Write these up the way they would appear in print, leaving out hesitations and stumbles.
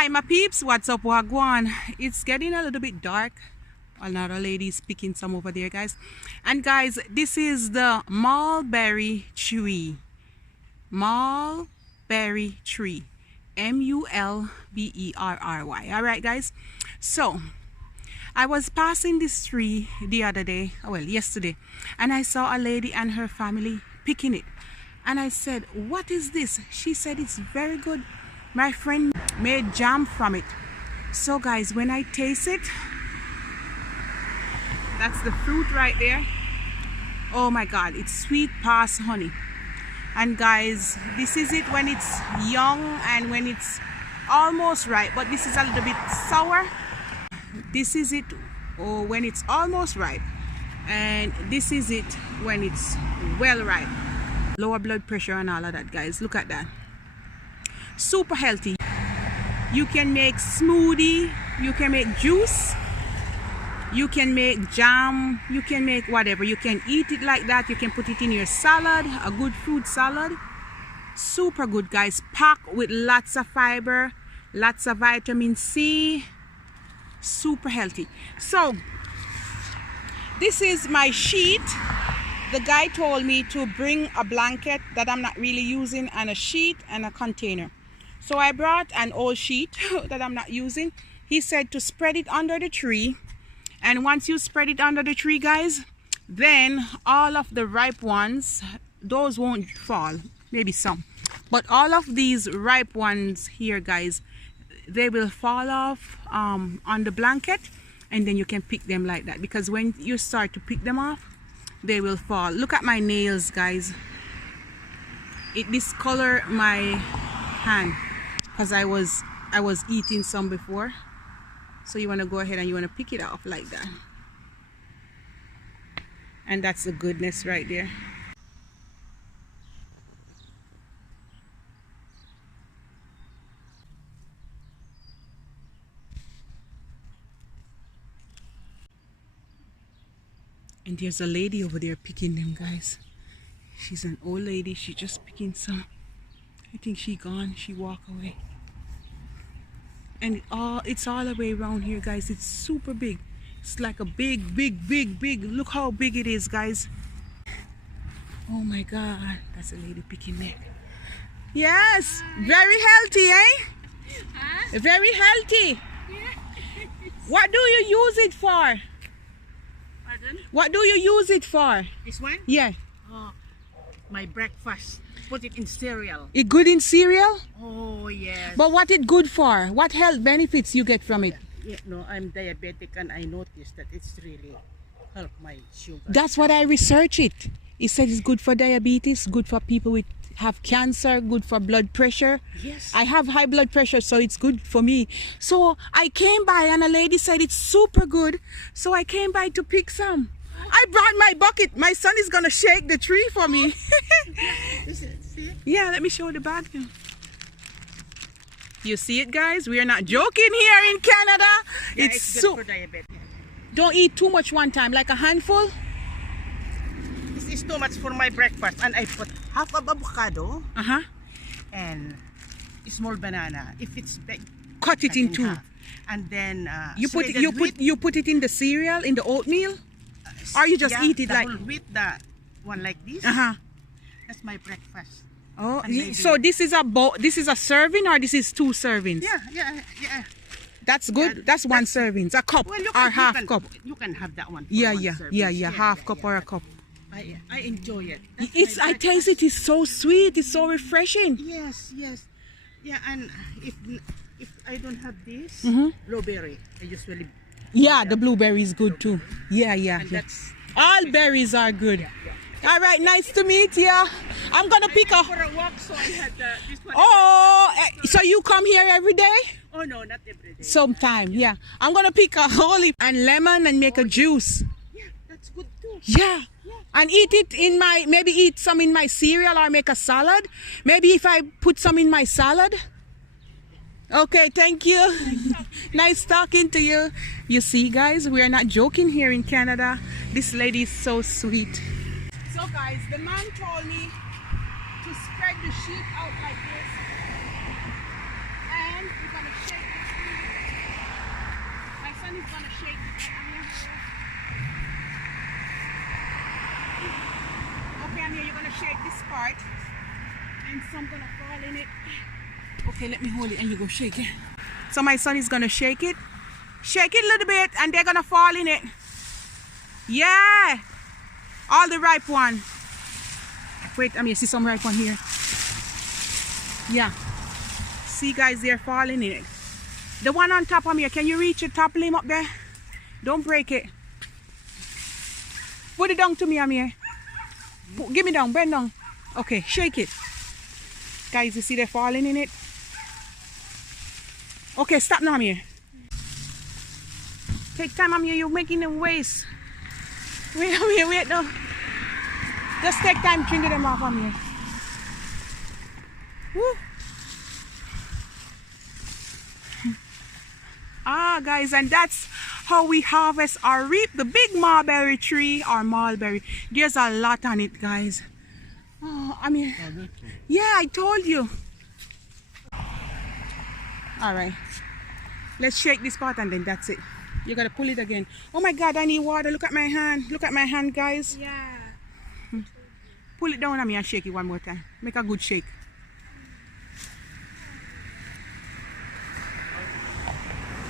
Hi my peeps, what's up, wagwan? It's getting a little bit dark. Another lady is picking some over there, guys. And guys, this is the mulberry tree. Mulberry tree. Mulberry. Alright guys, so I was passing this tree the other day, well yesterday, and I saw a lady and her family picking it, and I said, what is this? She said, it's very good. My friend made jam from it. So guys, when I taste it, that's the fruit right there. Oh my god, it's sweet past honey. And guys, this is it when it's young and when it's almost ripe, but this is a little bit sour. This is it when it's almost ripe, and this is it when it's well ripe. Lower blood pressure and all of that, guys. Look at that. Super healthy. You can make smoothie, you can make juice, you can make jam, you can make whatever. You can eat it like that. You can put it in your salad, a good fruit salad. Super good, guys. Packed with lots of fiber, lots of vitamin C. Super healthy. So this is my sheet. The guy told me to bring a blanket that I'm not really using, and a sheet and a container. So I brought an old sheet that I'm not using. He said to spread it under the tree, and once you spread it under the tree, guys, then all of the ripe ones, those won't fall, maybe some, but all of these ripe ones here, guys, they will fall off on the blanket, and then you can pick them like that, because when you start to pick them off, they will fall. Look at my nails, guys. It discolored my hand because I was eating some before. So you want to go ahead and you want to pick it off like that, and that's the goodness right there. And there's a lady over there picking them, guys. She's an old lady. She's just picking some. I think she gone. She walked away. And it's all the way around here, guys. It's super big. It's like a big. Look how big it is, guys. Oh my god. That's a lady picking them. Yes. Very healthy, eh? Huh? Very healthy. Yeah. What do you use it for? Pardon? What do you use it for? This one? Yeah. Oh, my breakfast. Put it in cereal. It good in cereal? Oh, yes. But what it good for? What health benefits you get from it? Yeah, no, I'm diabetic, and I noticed that it's really help my sugar. That's what I researched it. It said it's good for diabetes, good for people with have cancer, good for blood pressure. Yes. I have high blood pressure, so it's good for me. So I came by and a lady said it's super good. So I came by to pick some. I brought my bucket. My son is gonna shake the tree for me. See? Yeah, let me show the bag. You see it, guys? We are not joking here in Canada. Yeah, it's good for diabetes. Don't eat too much one time, like a handful. This is too much for my breakfast, and I put half of avocado and a small banana. If it's big, cut it in two. Half. And then you put it in the cereal, in the oatmeal, or you just eat it like with the one like this. That's my breakfast. Oh, so this is a serving, or this is 2 servings? Yeah. That's good. Yeah, that's one serving. A cup or half cup. You can have that one. Yeah. Half cup or a cup. I enjoy it. I taste it. It's so sweet. It's so refreshing. Yes. Yeah, and if I don't have this, blueberry, I usually. Yeah, the blueberry is good too. Yeah. That's all berries are good. All right, nice to meet you. I'm gonna pick up. For a walk, so I had this one. Oh, so you come here every day? Oh no, not every day. Sometime, yeah. I'm gonna pick a olive and lemon and make a juice. Yeah, that's good too. Yeah. And eat it maybe eat some in my cereal or make a salad. Maybe if I put some in my salad. Okay, thank you. Nice talking to you. You see, guys, we are not joking here in Canada. This lady is so sweet. So guys, the man told me to spread the sheet out like this, and we're gonna shake some gonna fall in it. Okay, let me hold it and you go shake it. So my son is gonna shake it. Shake it a little bit and they're gonna fall in it. Yeah. All the ripe one. Wait, I mean, see some ripe one here. Yeah. See guys, they're falling in it. The one on top of me, can you reach it? Topple him up there. Don't break it. Put it down to me, Amir. Give me down, bend down. Okay, shake it. Guys, you see they're falling in it? Okay, stop now, Amir. Take time, Amir, you're making them waste. Wait, Amir, wait now. Just take time, trim them off, Amir. Woo. Ah, guys, and that's how we harvest or reap the big mulberry tree or mulberry. There's a lot on it, guys. Oh, I mean, yeah, I told you. All right, let's shake this part and then that's it. You gotta pull it again. Oh my God, I need water. Look at my hand. Look at my hand, guys. Yeah. Pull it down on me and shake it one more time. Make a good shake.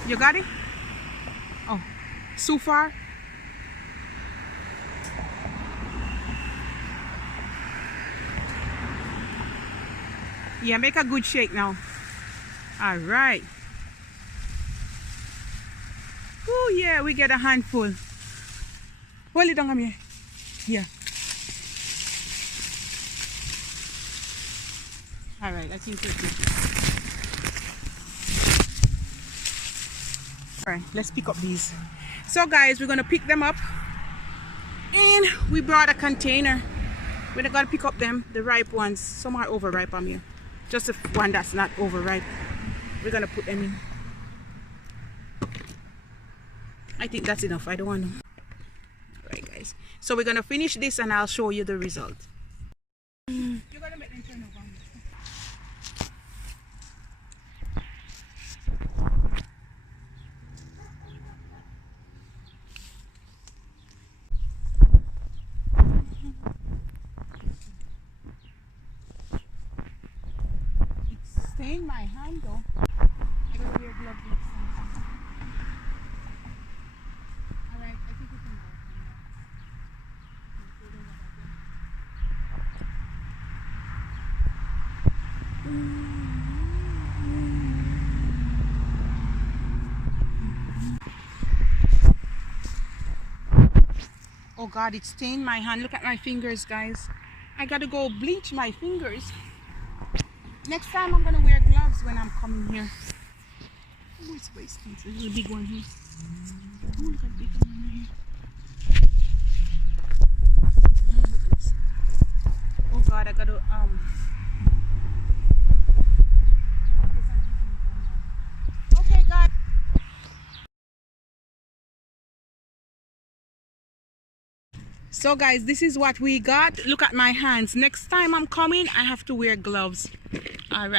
You got it? Oh, so far? Yeah, make a good shake now. All right. Oh yeah, we get a handful. Hold it down, come here. Yeah. All right, I think that's it. All right, let's pick up these. So guys, we're gonna pick them up, and we brought a container. We're gonna pick up them, the ripe ones. Some are overripe on here. Just the one that's not overripe. We're gonna put them in. I think that's enough. I don't want to. All right, guys. So we're gonna finish this, and I'll show you the result. You gotta make them turn over. In my hand though. I gotta wear gloves next time. Alright, I think we can go from there. Oh God, it stained my hand. Look at my fingers, guys. I gotta go bleach my fingers. Next time I'm gonna wear gloves when I'm coming here. Oh, it's very expensive. There's a big one here. Oh, look at the big one here. Oh, look at this. Oh God, I gotta okay, guys. So guys, this is what we got. Look at my hands. Next time I'm coming, I have to wear gloves. All right.